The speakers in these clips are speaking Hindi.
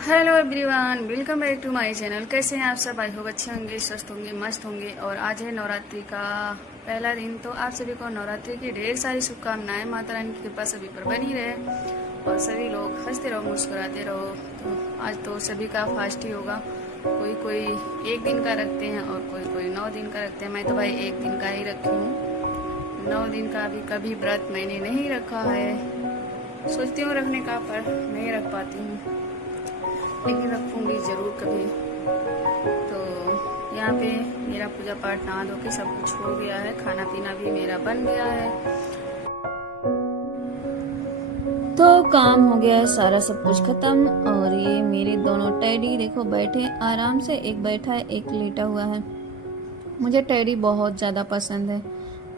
Hello everyone, welcome back to my channel. कैसे हैं आप सब? आई होप अच्छे होंगे, स्वस्थ होंगे, मस्त होंगे। और आज है नवरात्रि का पहला दिन, तो आप सभी को नवरात्रि की ढेर सारी शुभकामनाएं। माता रानी की कृपा सभी पर बनी रहे और सभी लोग हंसते रहो, मुस्कुराते रहो। तो आज तो सभी का फास्ट ही होगा। कोई कोई एक दिन का रखते हैं और कोई कोई 9 दिन का रखते हैं। मैं तो भाई एक दिन का ही रखी हूँ। 9 दिन का भी कभी व्रत मैंने नहीं रखा है। सोचती हूँ रखने का, पर नहीं रख पाती हूँ, लेकिन रखूंगी जरूर कभी। तो यहाँ पे मेरा पूजा पाठ नहा धो के सब कुछ हो गया है, खाना पीना भी मेरा बन गया है, तो काम हो गया है सारा, सब कुछ खत्म। और ये मेरे दोनों टैडी देखो बैठे आराम से, एक बैठा है एक लेटा हुआ है। मुझे टैडी बहुत ज़्यादा पसंद है,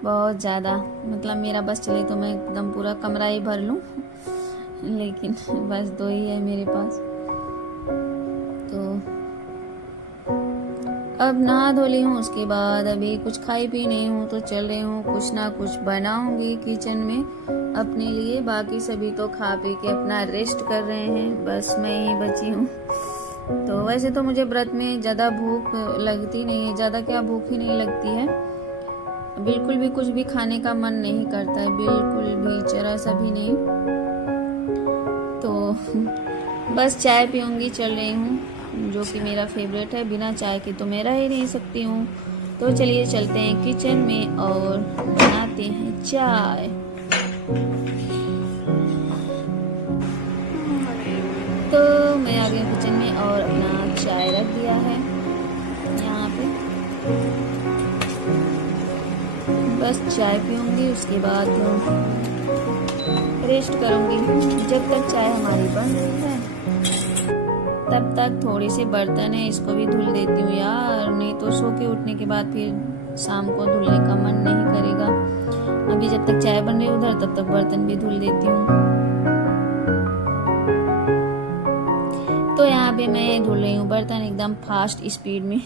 बहुत ज़्यादा। मतलब मेरा बस चले तो मैं एकदम पूरा कमरा ही भर लूँ लेकिन बस 2 ही है मेरे पास। तो अब नहा धो ली हूँ, उसके बाद अभी कुछ खाई पी नहीं हूँ, तो चल रही हूँ कुछ ना कुछ बनाऊंगी किचन में अपने लिए। बाकी सभी तो खा पी के अपना रेस्ट कर रहे हैं, बस मैं ही बची हूँ। तो वैसे तो मुझे व्रत में ज़्यादा भूख लगती नहीं है, ज़्यादा क्या भूख ही नहीं लगती है, बिल्कुल भी कुछ भी खाने का मन नहीं करता है, बिल्कुल भी जरा सा भी नहीं। तो बस चाय पीऊँगी, चल रही हूँ, जो कि मेरा फेवरेट है। बिना चाय के तो मैं रह ही नहीं सकती हूँ। तो चलिए चलते हैं किचन में और बनाते हैं चाय। तो मैं आ गई हूँ किचन में और अपना चाय रख दिया है यहाँ पे। बस चाय पीऊँगी, उसके बाद रेस्ट करूँगी जब तक चाय हमारी बन रही है। तब तक थोड़े से बर्तन है, इसको भी धुल देती हूँ यार, नहीं तो सो के उठने के बाद फिर शाम को धुलने का मन नहीं करेगा। अभी जब तक चाय बन रही है उधर, तब तक बर्तन भी धुल देती हूँ। तो यहाँ पे मैं धुल रही हूँ बर्तन एकदम फास्ट स्पीड में।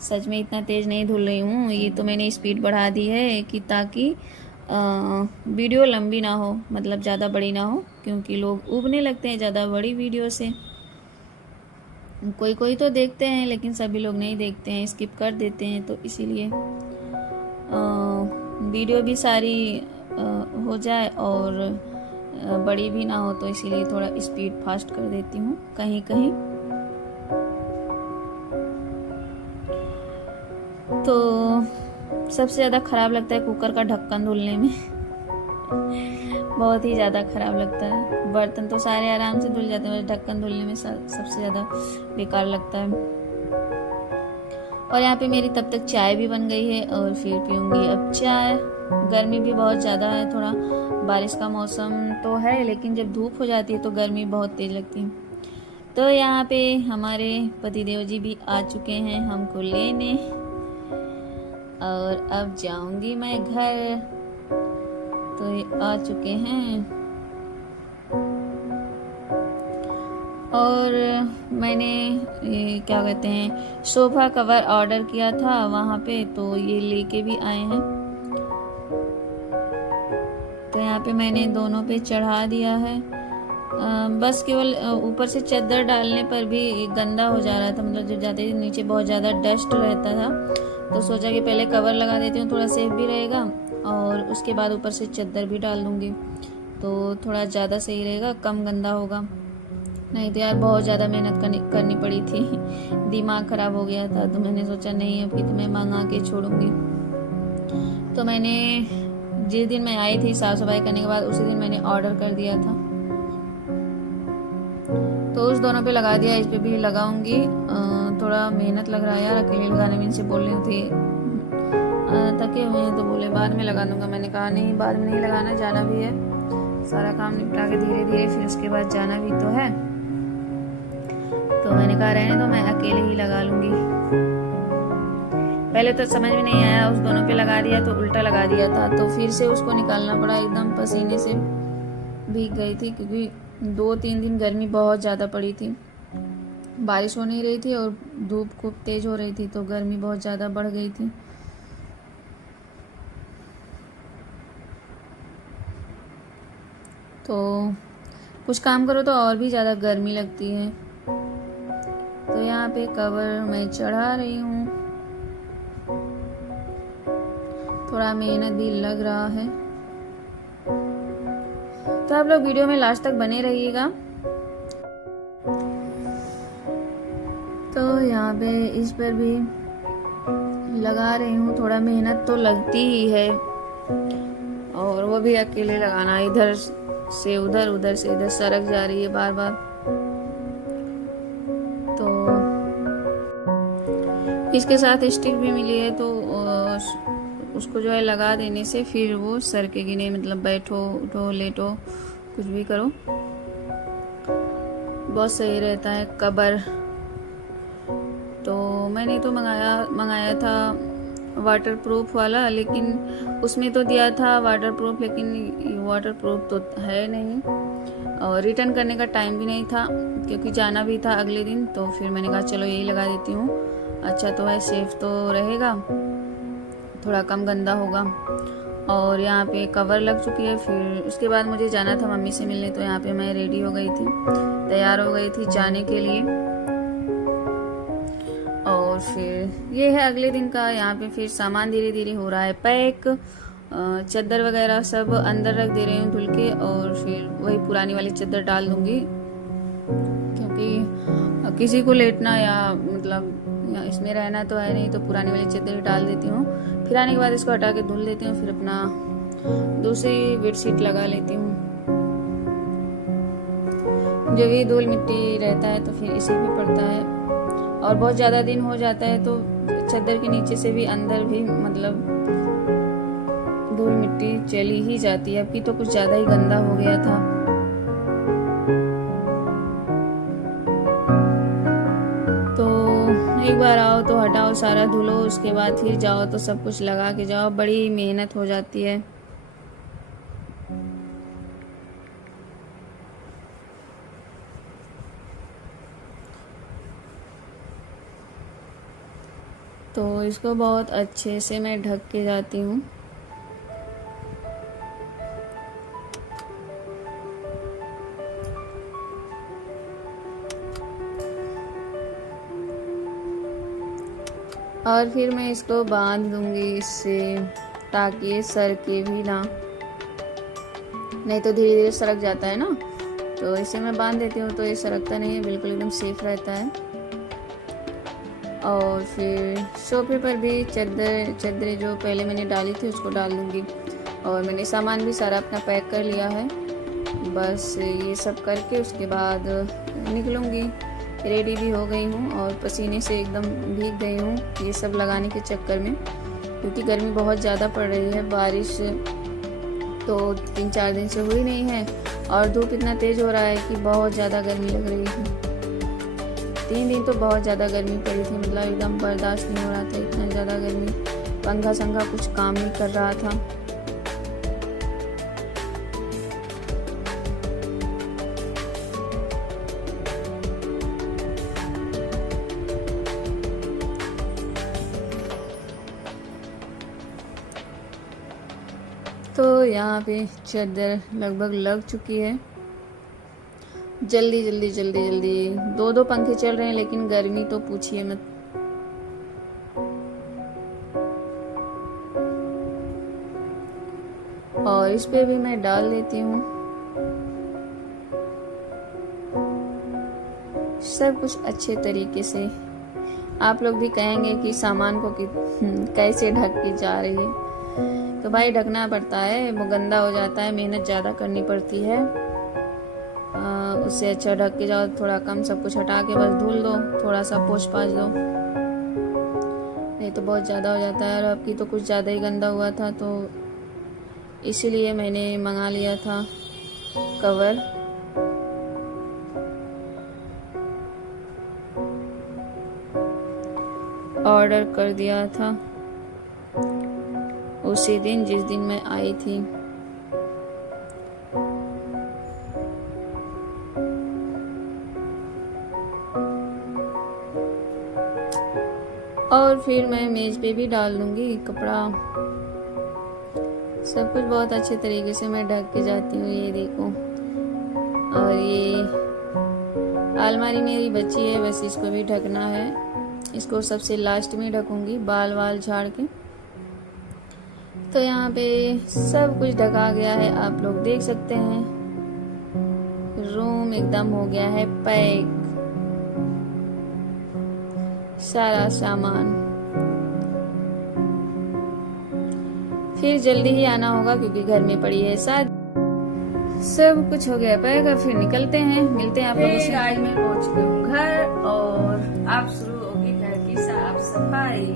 सच में इतना तेज नहीं धुल रही हूँ, ये तो मैंने स्पीड बढ़ा दी है कि ताकि वीडियो लंबी ना हो, मतलब ज़्यादा बड़ी ना हो, क्योंकि लोग उबने लगते हैं ज़्यादा बड़ी वीडियो से। कोई कोई तो देखते हैं लेकिन सभी लोग नहीं देखते हैं, स्किप कर देते हैं। तो इसीलिए वीडियो भी सारी हो जाए और बड़ी भी ना हो, तो इसीलिए थोड़ा स्पीड फास्ट कर देती हूँ कहीं कहीं। तो सबसे ज़्यादा ख़राब लगता है कुकर का ढक्कन धुलने में बहुत ही ज़्यादा ख़राब लगता है। बर्तन तो सारे आराम से धुल जाते हैं, ढक्कन धुलने में सबसे ज़्यादा बेकार लगता है। और यहाँ पे मेरी तब तक चाय भी बन गई है और फिर पीऊँगी अब चाय। गर्मी भी बहुत ज़्यादा है, थोड़ा बारिश का मौसम तो है, लेकिन जब धूप हो जाती है तो गर्मी बहुत तेज़ लगती है। तो यहाँ पे हमारे पतिदेव जी भी आ चुके हैं हमको लेने, और अब जाऊँगी मैं घर। तो ये आ चुके हैं और मैंने क्या कहते हैं सोफा कवर ऑर्डर किया था वहाँ पे, तो ये लेके भी आए हैं। तो यहाँ पे मैंने दोनों पे चढ़ा दिया है। बस केवल ऊपर से चादर डालने पर भी गंदा हो जा रहा था, मतलब जब जाते थे नीचे बहुत ज़्यादा डस्ट रहता था, तो सोचा कि पहले कवर लगा देती हूँ, थोड़ा सेफ भी रहेगा, और उसके बाद ऊपर से चादर भी डाल दूँगी तो थोड़ा ज़्यादा सही रहेगा, कम गंदा होगा। नहीं तो यार बहुत ज़्यादा मेहनत करनी पड़ी थी दिमाग ख़राब हो गया था। तो मैंने सोचा नहीं, अभी तो मैं मंगा के छोड़ूंगी। तो मैंने जिस दिन मैं आई थी साफ़ सफाई करने के बाद, उसी दिन मैंने ऑर्डर कर दिया था, तो उस दोनों पे लगा दिया। इस पे भी लगाऊंगी। थोड़ा मेहनत लग रहा है यार अकेले लगाने में। इनसे बोल रही थी थके हुए हैं तो बोले बाद में लगा दूंगा। मैंने कहा नहीं, बाद में नहीं लगाना, जाना भी है, सारा काम निपटा के धीरे धीरे फिर उसके बाद जाना भी तो है। तो मैंने कहा रहने दो, मैं अकेले ही लगा लूंगी। पहले तो समझ में नहीं आया, उस दोनों पे लगा दिया तो उल्टा लगा दिया था, तो फिर से उसको निकालना पड़ा, एकदम पसीने से भीग गई थी, क्योंकि 2-3 दिन गर्मी बहुत ज़्यादा पड़ी थी, बारिश हो नहीं रही थी और धूप खूब तेज हो रही थी, तो गर्मी बहुत ज़्यादा बढ़ गई थी। तो कुछ काम करो तो और भी ज़्यादा गर्मी लगती है। तो यहाँ पे कवर मैं चढ़ा रही हूँ, थोड़ा मेहनत भी लग रहा है। तो आप लोग वीडियो में लास्ट तक बने रहिएगा। तो यहाँ पे इस पर भी लगा रही हूँ, थोड़ा मेहनत तो लगती ही है, और वो भी अकेले लगाना, इधर से उधर उधर से इधर सरक जा रही है बार बार। तो इसके साथ स्टिक भी मिली है, तो उसको जो है लगा देने से फिर वो सरकेगी नहीं, मतलब बैठो उठो लेटो कुछ भी करो बहुत सही रहता है कवर। तो मैंने तो मंगाया था वाटरप्रूफ वाला, लेकिन उसमें तो दिया था वाटरप्रूफ, लेकिन वाटरप्रूफ तो है नहीं, और रिटर्न करने का टाइम भी नहीं था क्योंकि जाना भी था अगले दिन। तो फिर मैंने कहा चलो यही लगा देती हूँ, अच्छा तो है, सेफ तो रहेगा, थोड़ा कम गंदा होगा। और यहाँ पे कवर लग चुकी है। फिर उसके बाद मुझे जाना था मम्मी से मिलने, तो यहाँ पे मैं रेडी हो गई थी, तैयार हो गई थी जाने के लिए। और फिर ये है अगले दिन का। यहाँ पे फिर सामान धीरे धीरे हो रहा है पैक, चादर वगैरह सब अंदर रख दे रही हूँ धुल के, और फिर वही पुरानी वाली चादर डाल दूंगी, क्योंकि किसी को लेटना या मतलब इसमें रहना तो है नहीं, तो पुरानी वाली चादर डाल देती हूँ। फिर आने के बाद इसको हटा के धुल देती हूँ, फिर अपना दूसरी बेडशीट लगा लेती हूँ। जब भी धूल मिट्टी रहता है तो फिर इसी पे पड़ता है, और बहुत ज़्यादा दिन हो जाता है तो चादर के नीचे से भी अंदर भी मतलब धूल मिट्टी चली ही जाती है। अबकी तो कुछ ज़्यादा ही गंदा हो गया था। तो एक बार आओ तो हटाओ सारा धुलो, उसके बाद फिर जाओ तो सब कुछ लगा के जाओ, बड़ी मेहनत हो जाती है। तो इसको बहुत अच्छे से मैं ढक के जाती हूँ। और फिर मैं इसको बांध दूंगी इससे, ताकि ये सरके भी ना, नहीं तो धीरे धीरे सरक जाता है ना। तो इसे मैं बांध देती हूँ तो ये सरकता नहीं है, बिल्कुल एकदम सेफ रहता है। और फिर सोफे पर भी चादरें जो पहले मैंने डाली थी उसको डाल दूँगी। और मैंने सामान भी सारा अपना पैक कर लिया है, बस ये सब करके उसके बाद निकलूँगी। रेडी भी हो गई हूँ और पसीने से एकदम भीग गई हूँ ये सब लगाने के चक्कर में, क्योंकि गर्मी बहुत ज़्यादा पड़ रही है। बारिश तो 3-4 दिन से हुई नहीं है, और धूप इतना तेज़ हो रहा है कि बहुत ज़्यादा गर्मी लग रही है। 3 दिन तो बहुत ज़्यादा गर्मी पड़ी थी, मतलब एकदम बर्दाश्त नहीं हो रहा था, इतना ज़्यादा गर्मी। पंखा संखा कुछ काम नहीं कर रहा था। तो यहाँ पे चादर लगभग लग चुकी है। जल्दी जल्दी जल्दी जल्दी 2 पंखे चल रहे हैं, लेकिन गर्मी तो पूछिए मत। और इस पे भी मैं डाल देती हूँ सब कुछ अच्छे तरीके से। आप लोग भी कहेंगे कि सामान को कैसे ढक के जा रही है, तो भाई ढकना पड़ता है, वो गंदा हो जाता है, मेहनत ज़्यादा करनी पड़ती है। उससे अच्छा ढक के जाओ, थोड़ा कम सब कुछ हटा के बस धुल दो, थोड़ा सा पोंछ पाछ दो, नहीं तो बहुत ज़्यादा हो जाता है। और आपकी तो कुछ ज़्यादा ही गंदा हुआ था, तो इसीलिए मैंने मंगा लिया था कवर। ऑर्डर कर दिया था उसी दिन जिस दिन मैं आई थी। और फिर मैं मेज पे भी डाल दूंगी कपड़ा। सब कुछ बहुत अच्छे तरीके से मैं ढक के जाती हूँ, ये देखो। और ये अलमारी मेरी बची है, बस इसको भी ढकना है। इसको सबसे लास्ट में ढकूंगी बाल वाल झाड़ के। तो यहाँ पे सब कुछ ढका गया है, आप लोग देख सकते हैं। रूम एकदम हो गया है पैक, सारा सामान। फिर जल्दी ही आना होगा क्योंकि घर में पड़ी है शादी। सब कुछ हो गया पैक, अब फिर निकलते हैं, मिलते हैं आप लोगों से। आज मैं पहुंच गई हूँ घर और अब शुरू होगी घर की साफ सफाई।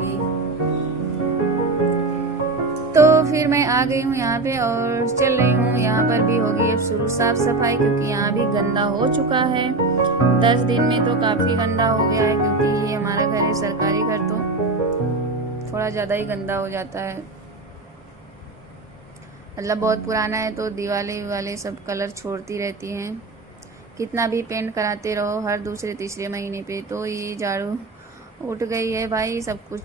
तो फिर मैं आ गई हूँ यहाँ पे और चल रही हूँ। यहाँ पर भी होगी अब शुरू साफ सफाई क्योंकि यहाँ भी गंदा हो चुका है। 10 दिन में तो काफी गंदा हो गया है क्योंकि ये हमारा घर है सरकारी घर, तो थोड़ा ज्यादा ही गंदा हो जाता है। मतलब बहुत पुराना है तो दीवारें विवाले सब कलर छोड़ती रहती हैं। कितना भी पेंट कराते रहो हर दूसरे तीसरे महीने पे, तो ये झाड़ू उठ गई है भाई। सब कुछ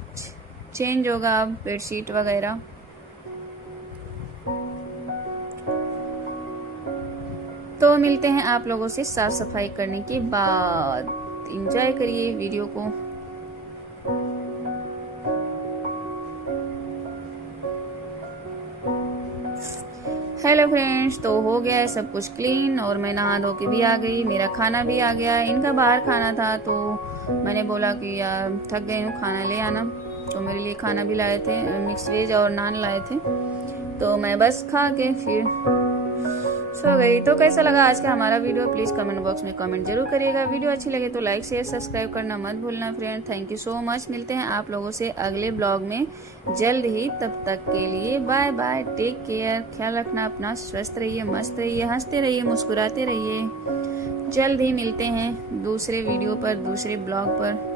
चेंज होगा अब, बेडशीट वगैरह। तो मिलते हैं आप लोगों से साफ सफाई करने के बाद। एंजॉय करिए वीडियो को। हेलो फ्रेंड्स, तो हो गया है सब कुछ क्लीन और मैं नहा धो के भी आ गई। मेरा खाना भी आ गया। इनका बाहर खाना था तो मैंने बोला कि यार थक गई हूँ, खाना ले आना। तो मेरे लिए खाना भी लाए थे, मिक्स वेज और नान लाए थे। तो मैं बस खा के फिर सो गई। तो कैसा लगा आज का हमारा वीडियो, प्लीज कमेंट बॉक्स में कमेंट जरूर करिएगा। वीडियो अच्छी लगे तो लाइक शेयर सब्सक्राइब करना मत भूलना friend. Thank you so much. मिलते हैं आप लोगों से अगले ब्लॉग में जल्द ही। तब तक के लिए बाय बाय, टेक केयर। ख्याल रखना अपना, स्वस्थ रहिए, मस्त रहिए, हंसते रहिए, मुस्कुराते रहिए। जल्द ही मिलते हैं दूसरे वीडियो पर, दूसरे ब्लॉग पर।